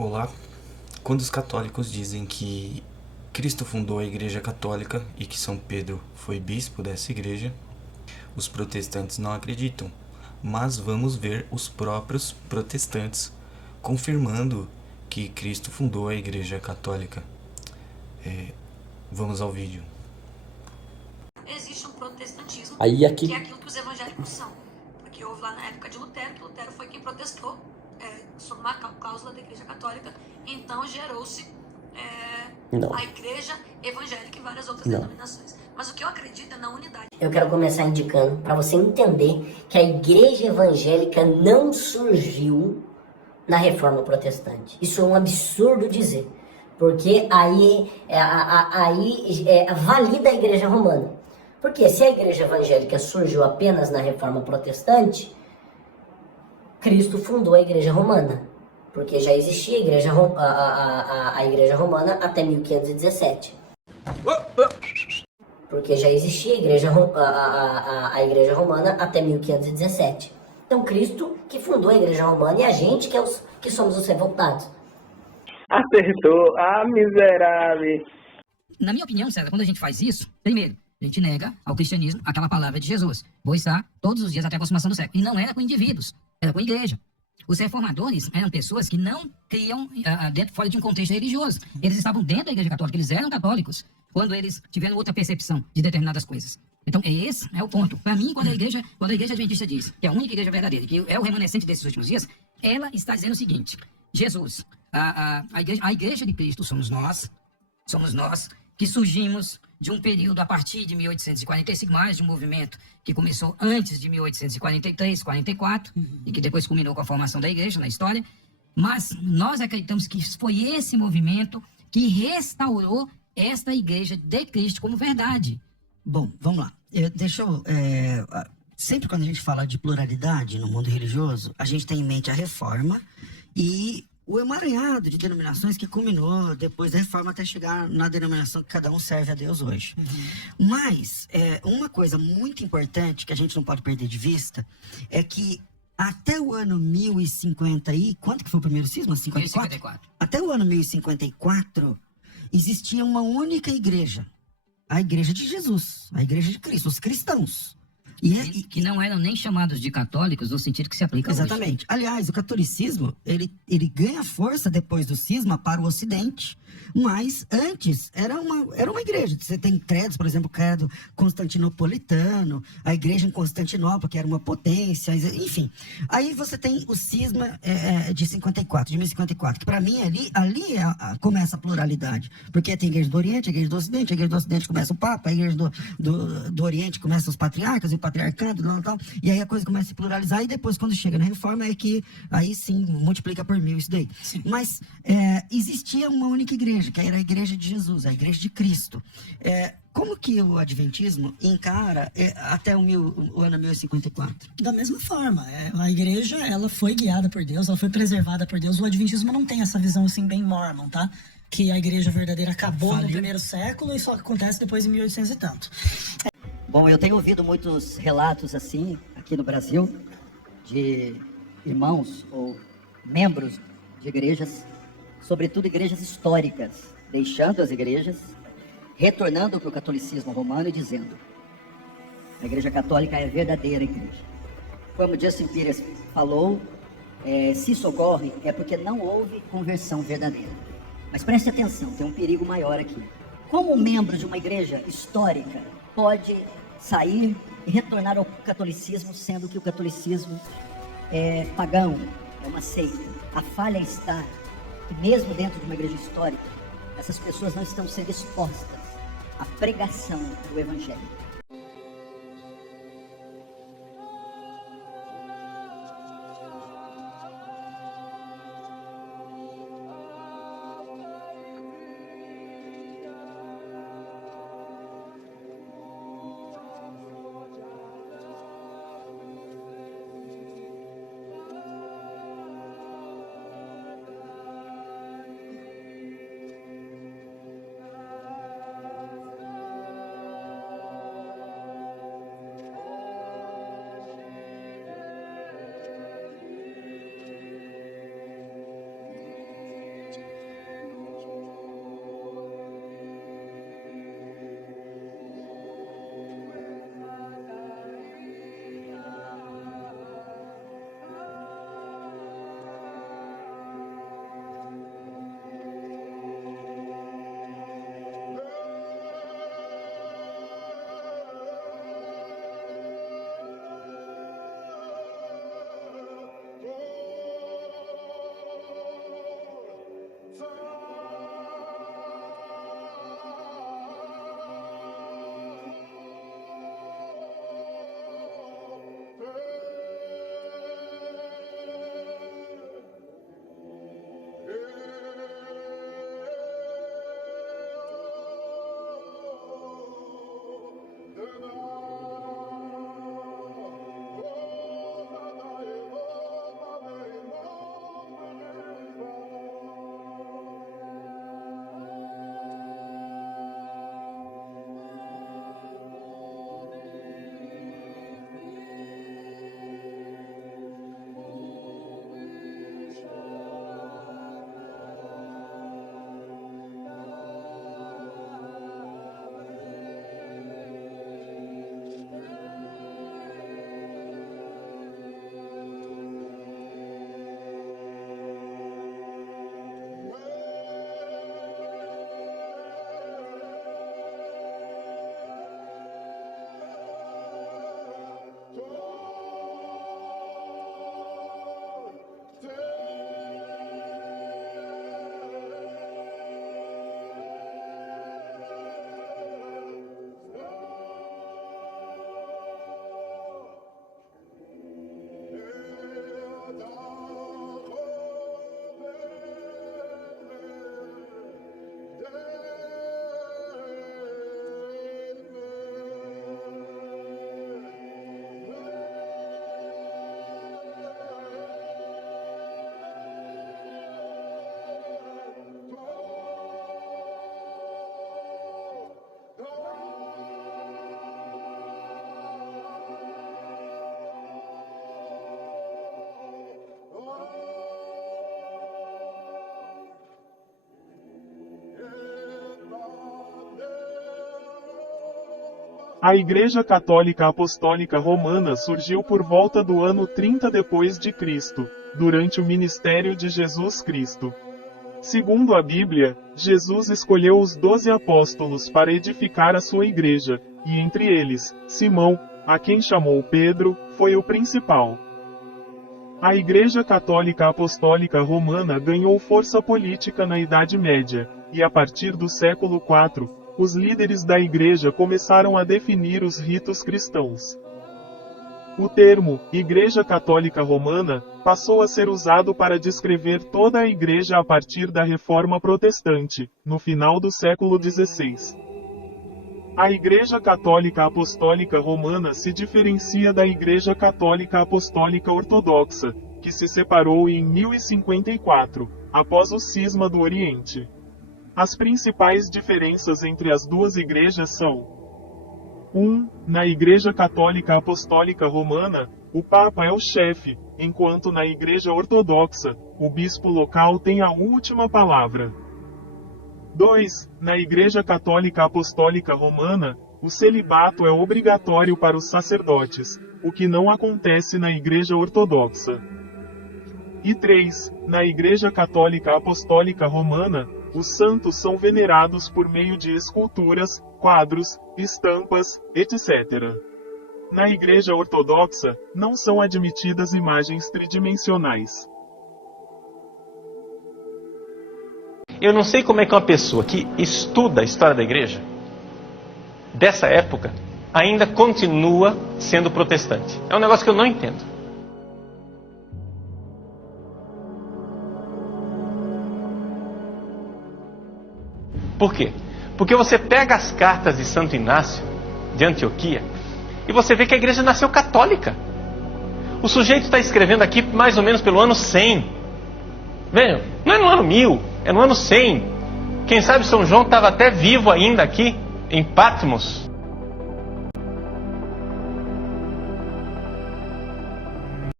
Olá. Quando os católicos dizem que Cristo fundou a Igreja Católica e que São Pedro foi bispo dessa igreja, os protestantes não acreditam. Mas vamos ver os próprios protestantes confirmando que Cristo fundou a Igreja Católica. Vamos ao vídeo. Existe um protestantismo Aí aqui que é aquilo que os evangélicos são. Porque houve lá na época de Lutero, que Lutero foi quem protestou sobre uma cláusula da Igreja Católica. Então gerou-se Não. a Igreja Evangélica e várias outras Não. denominações. Mas o que eu acredito é na unidade. Eu quero começar indicando para você entender que a igreja evangélica não surgiu na reforma protestante. Isso é um absurdo dizer, porque aí valida a igreja romana. Porque se a igreja evangélica surgiu apenas na reforma protestante, Cristo fundou a igreja romana, porque já existia a igreja romana até 1517. Porque já existia a igreja romana até 1517. Então Cristo que fundou a igreja romana e a gente que somos os revoltados. Acertou, miserável. Na minha opinião, César, quando a gente faz isso, primeiro, a gente nega ao cristianismo aquela palavra de Jesus. Vou estar todos os dias até a consumação do século. E não era com indivíduos, era com a igreja. Os reformadores eram pessoas que não criam fora de um contexto religioso. Eles estavam dentro da igreja católica, eles eram católicos, quando eles tiveram outra percepção de determinadas coisas. Então, esse é o ponto. Para mim, quando a igreja adventista diz que é a única igreja verdadeira, que é o remanescente desses últimos dias, ela está dizendo o seguinte: Jesus, a igreja de Cristo somos nós que surgimos de um período a partir de 1845, mais de um movimento que começou antes de 1843, 44, e que depois culminou com a formação da igreja na história. Mas nós acreditamos que foi esse movimento que restaurou esta igreja de Cristo como verdade. Bom, vamos lá. Sempre quando a gente fala de pluralidade no mundo religioso, a gente tem em mente a reforma e o emaranhado de denominações que culminou depois da reforma até chegar na denominação que cada um serve a Deus hoje. Mas uma coisa muito importante que a gente não pode perder de vista é que até o ano 1050 quanto que foi o primeiro cisma? 54? 1054. Até o ano 1054 existia uma única igreja. A igreja de Jesus, a igreja de Cristo, os cristãos. Que não eram nem chamados de católicos no sentido que se aplica hoje. Exatamente. Aliás, o catolicismo, ele ganha força depois do cisma para o Ocidente, mas antes era uma igreja. Você tem credos, por exemplo, o credo constantinopolitano, a igreja em Constantinopla, que era uma potência, enfim. Aí você tem o cisma de 54, de 1054, que para mim ali começa a pluralidade, porque tem a igreja do Oriente, a igreja do Ocidente, a igreja do Ocidente começa o Papa, a igreja do Oriente começa os patriarcas, o patriarcado, tal, e aí a coisa começa a se pluralizar, e depois quando chega na reforma é que aí sim multiplica por 1000 isso daí. Sim. Mas existia uma única igreja, que era a igreja de Jesus, a igreja de Cristo. Como que o adventismo encara até o ano 1054? Da mesma forma, a igreja ela foi guiada por Deus, ela foi preservada por Deus. O adventismo não tem essa visão assim bem mormon, tá? Que a igreja verdadeira acabou no primeiro século e só acontece depois de 1800 e tanto. Bom, eu tenho ouvido muitos relatos assim, aqui no Brasil, de irmãos ou membros de igrejas, sobretudo igrejas históricas, deixando as igrejas, retornando para o catolicismo romano e dizendo: a igreja católica é a verdadeira igreja. Como Justin Peters falou, se isso ocorre é porque não houve conversão verdadeira. Mas preste atenção, tem um perigo maior aqui. Como um membro de uma igreja histórica pode sair e retornar ao catolicismo, sendo que o catolicismo é pagão, é uma seita? A falha está que mesmo dentro de uma igreja histórica, essas pessoas não estão sendo expostas à pregação do evangelho. A Igreja Católica Apostólica Romana surgiu por volta do ano 30 depois de Cristo, durante o ministério de Jesus Cristo. Segundo a Bíblia, Jesus escolheu os 12 apóstolos para edificar a sua igreja, e entre eles, Simão, a quem chamou Pedro, foi o principal. A Igreja Católica Apostólica Romana ganhou força política na Idade Média, e a partir do século IV, os líderes da Igreja começaram a definir os ritos cristãos. O termo Igreja Católica Romana passou a ser usado para descrever toda a Igreja a partir da Reforma Protestante, no final do século XVI. A Igreja Católica Apostólica Romana se diferencia da Igreja Católica Apostólica Ortodoxa, que se separou em 1054, após o cisma do Oriente. As principais diferenças entre as duas igrejas são: 1. Na Igreja Católica Apostólica Romana, o Papa é o chefe, enquanto na Igreja Ortodoxa, o bispo local tem a última palavra. 2. Na Igreja Católica Apostólica Romana, o celibato é obrigatório para os sacerdotes, o que não acontece na Igreja Ortodoxa. E 3. Na Igreja Católica Apostólica Romana, os santos são venerados por meio de esculturas, quadros, estampas, etc. Na Igreja Ortodoxa, não são admitidas imagens tridimensionais. Eu não sei como é que uma pessoa que estuda a história da igreja, dessa época, ainda continua sendo protestante. É um negócio que eu não entendo. Por quê? Porque você pega as cartas de Santo Inácio, de Antioquia, e você vê que a igreja nasceu católica. O sujeito está escrevendo aqui mais ou menos pelo ano 100. Vejam, não é no ano 1000, é no ano 100. Quem sabe São João estava até vivo ainda aqui, em Patmos,